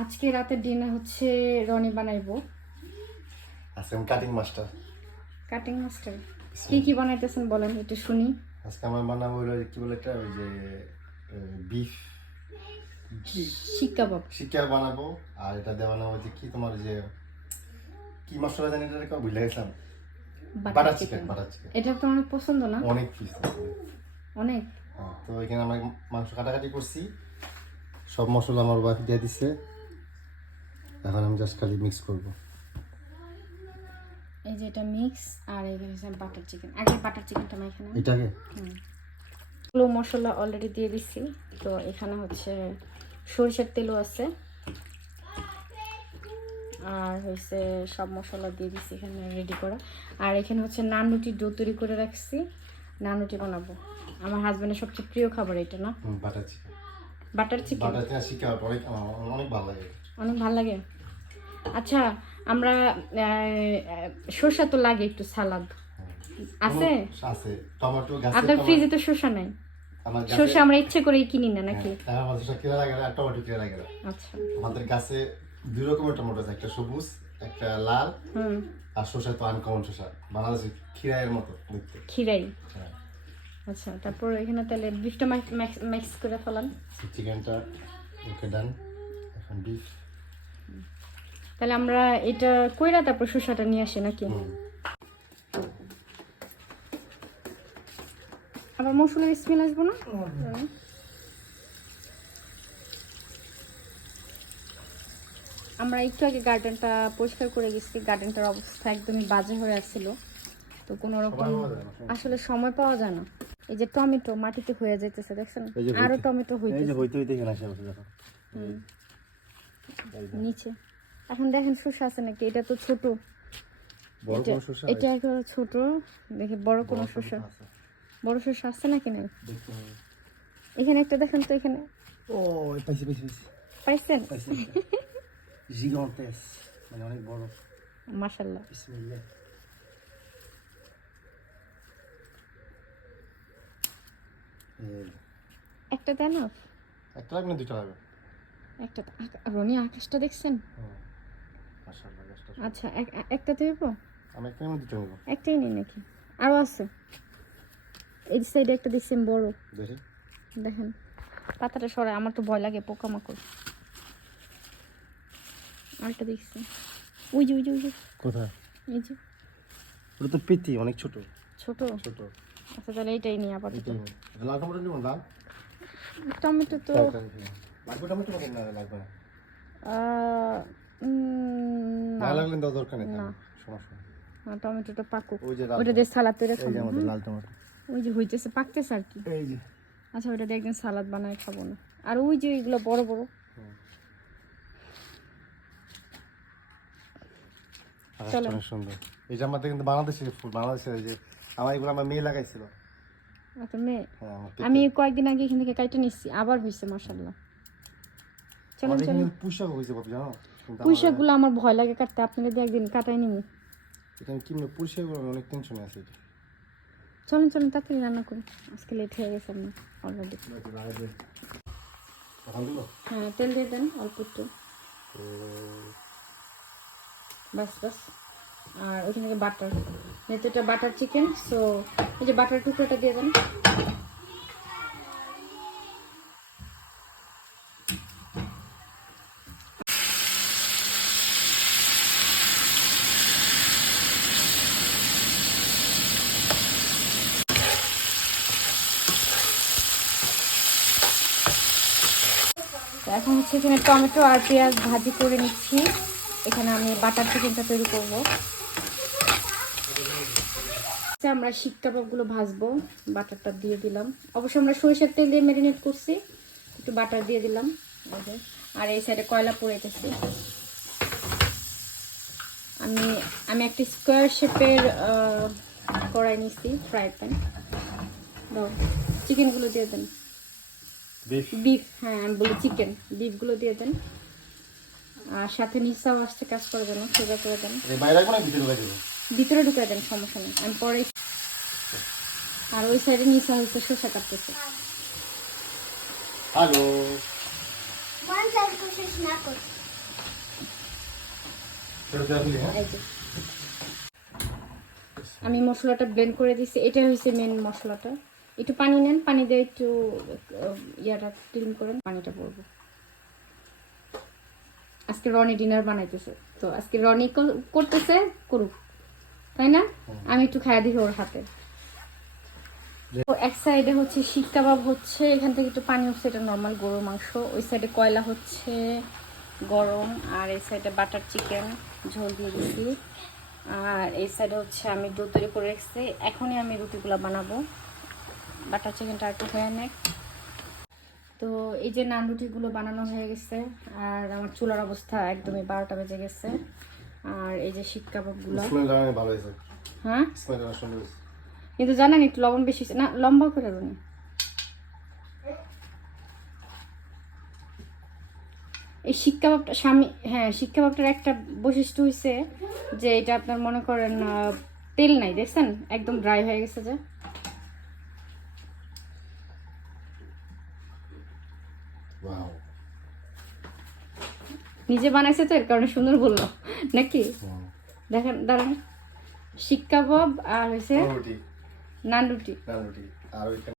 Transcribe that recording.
আজকে রাতের ডিনার হচ্ছে রনি বানাইবো। আজকে আমি কাটিং মাস্টার কাটিং মাস্টার কি কি বানাইতেছেন বলেন একটু শুনি। আজকে আমার বানাবো হলো কি বলে এটা ওই যে বিফ শিক কাবাব। শিকার বানাবো আর এটা দিয়ে বানাবো যে কি তোমার যে কি মশলা জানি এটা ভুলে গেছিলাম। বাটার চিকেন বাটার চিকেন এটা তো অনেক পছন্দ না? অনেক পিস অনেক? হ্যাঁ, তো এখানে আমরা মাংস কাটাকাটি করছি। সব মশলা আমার বাকি দিয়ে দিচ্ছে এখন আমি জাস্ট খালি মিক্স করব। এই যে এটা মিক্স আর এখানে হচ্ছে বাটার চিকেন আগে বাটার চিকেনটা আমি এখানে এটাকে? গুলো মশলা অলরেডি দিয়ে দিচ্ছি তো এখানে হচ্ছে সরিষার তেলও আছে। আর হচ্ছে সব মশলা দিয়ে দিচ্ছি এখানে রেডি করা। আর এখানে হচ্ছে নান রুটি ডো তৈরি করে রাখছি। নান রুটি বানাবো। আমার হাজবেন্ডের সবচেয়ে প্রিয় খাবার এটা না? Butter chicken butter chicken butter chicken অনেক অনেক ভালো লাগে। অনেক ভালো লাগে। আচ্ছা আমরা শসা তো লাগে একটু সালাদ। আছে? আছে টমেটো গাছে আপনার ফ্রিজে তো শসা নাই? শসা আমরা ইচ্ছে করেই কিনি না নাকি? হ্যাঁ, আমার শসা কিনা লাগে আর টমেটো কিনা লাগে আচ্ছা। আমাদের গাছে দুই রকমের টমেটো আছে একটা সবুজ একটা লাল আর শসা তো আনকমন শসা বাংলাদেশে খিরাইয়ের মতো দেখতে। খিরাই হ্যাঁ। আচ্ছা তারপর এখানে তাহলে বিফটা মিক্স করে ফেলান। চিকেনটা ওকে ডান এখন বিফ তাহলে আমরা এটা কইরা তারপর শসাটা নিয়ে আসি নাকি? আবার মশলার স্মেল আসব না? আমরা একটু আগে গার্ডেনটা পরিষ্কার করে গেছি গার্ডেনটার অবস্থা একদমই বাজে হয়ে আসছিল তো কোনো রকম আসলে সময় পাওয়া যায় না। এই যে টমেটো মাটিতে হয়ে যাইতেছে দেখছেন? আরও টমেটো এই হইতেছে। যে হইতে হইতে এখানে আসে বসে দেখো। নিচে। এখন দেখেন শসা আছে নাকি? এটা তো ছোট। এটা একেবারে ছোট। দেখি বড় কোনো শসা। আছে। বড় শসা আছে নাকি না দেখতে এখানে একটা দেখেন তো এখানে। ও পাইছি পাইছি পাইছি। পাইছেন? পাইছি জিগান্টেস মানে অনেক বড়। মাশাল্লাহ বিসমিল্লাহ। একটা দেন একটা লাগবে না দুইটা লাগবে একটা রনি আকাশটা দেখছেন? মাশাআল্লাহ আচ্ছা এক- এ- একটা দেব? আমি একটা আমি দুটো নেব একটাই নেই নাকি? আরও আছে। এই সাইডে একটা দেখছেন বড়। দেখি। দেখেন পাতাটা সরাই আমার তো ভয় লাগে পোকামাকড়। আরেকটা দেখছি ওই যে ওই যে ওই যে। কোথায়? এই যে। ওটা তো পিতি অনেক ছোট। ছোট? ছোট। আচ্ছা তাহলে এইটাই নিই আপাতত এটাই লাল? টমেটো নিবো লাল টমেটো তো লাগবে টমেটো নাকি না লাগবে না আহ, উম, না লাগলে দাও দরকার নেই সমস্যা না, টমেটোটা পাকুক ওই যে লাল ওইটা দিয়ে সালাদ তৈরি খাব। আমাদের লাল টমেটো। ওই যে হইতেছে পাকতেছে আর কি। এই যে। আচ্ছা ওইটা দিয়ে একদিন সালাদ বানায় খাব না। আর ওই যে এগুলো বড় বড়। অনেক সুন্দর। এই আমাদের কিন্তু ফুল বাংলাদেশের যে আমার এগুলো আমার মেয়ে লাগাইছিল। আচ্ছা হ্যাঁ আমি কয়েকদিন আগে এখান থেকে কাইটে নিচ্ছি আবার হয়েছে মাসাল্লাহ হয়েছে বাবু জানো? পুঁইশাকগুলো আমার ভয় লাগে কাটতে আপনারা দিয়ে একদিন কাটাই নিবি আমি কিনবো পুষাক আমি অনেক টেনশনে আছে চলেন চলেন তাড়াতাড়ি রান্না করি। আজকে লেট হয়ে গেছে আমি অলরেডি হ্যাঁ তেল দিয়ে দেন অল্প একটু। বাস বাস আর ওইখান থেকে বাটার যেহেতু এটা বাটার চিকেন সো ওই যে বাটার টুকরোটা দিয়ে দেন। তো এখন হচ্ছে এখানে টমেটো আর পেঁয়াজ ভাজি করে নিচ্ছি। এখানে আমি বাটার চিকেনটা তৈরি করব। আচ্ছা, আমরা শিক কাবাবগুলো ভাজবো। বাটারটা দিয়ে দিলাম। অবশ্যই আমরা সরিষার তেল দিয়ে ম্যারিনেট করছি। একটু বাটার দিয়ে দিলাম। আর এই সাইডে কয়লা পড়েতেছি আমি আমি একটা স্কোয়ার শেপের কড়াই নিচ্ছি ফ্রাই প্যান। চিকেনগুলো দিয়ে দেন। বিফ হ্যাঁ আমি বলি চিকেন বিফগুলো দিয়ে দেন। আর সাথে নিচাও আসছে কাজ করবে না সোজা করে দেন। ভিতরে ঢুকে দেন সমস্যা নেই। আমি পরে আর ওই সাইডে নিচা হচ্ছে শসা কাটতেছে। হ্যালো হ্যাঁ? আমি মশলাটা ব্লেন্ড করে দিছি। এটা হয়েছে মেন মশলাটা। একটু পানি নেন পানি দিয়ে একটু ইয়াটা ক্লিন করেন পানিটা পড়ব। আজকে রনি ডিনার বানাইতেছে তো আজকে রনি করতেছে করুক। তাই না? আমি একটু খাইয়া দিই ওর হাতে। তো এক সাইডে হচ্ছে শিক কাবাব হচ্ছে এখান থেকে একটু পানি হচ্ছে এটা নর্মাল গরুর মাংস। ওই সাইডে কয়লা হচ্ছে গরম। আর এই সাইডে বাটার চিকেন ঝোল দিয়ে দিছি। আর এই সাইডে হচ্ছে আমি দুধ তৈরি করে রেখেছি। এখনই আমি রুটিগুলো বানাবো। বাটার চিকেনটা একটু হয়ে নেক। তো এই যে নান রুটিগুলো বানানো হয়ে গেছে আর আমার চুলার অবস্থা একদমই বারোটা বেজে গেছে। আর এই যে শিক কাবাবগুলো হ্যাঁ? কিন্তু জানেন একটু লবণ বেশি না লম্বা করে রুনি এই শিক কাবাবটা স্বামী হ্যাঁ শিক কাবাবটার একটা বৈশিষ্ট্য হয়েছে যে এটা আপনার মনে করেন তেল নাই দেখছেন? একদম ড্রাই হয়ে গেছে যে। নিজে বানাইছে তো এর কারণে সুন্দর বলল। নাকি? দেখেন দাঁড়ান। শিক্ষা কাবাব আর হয়েছে নান রুটি। আর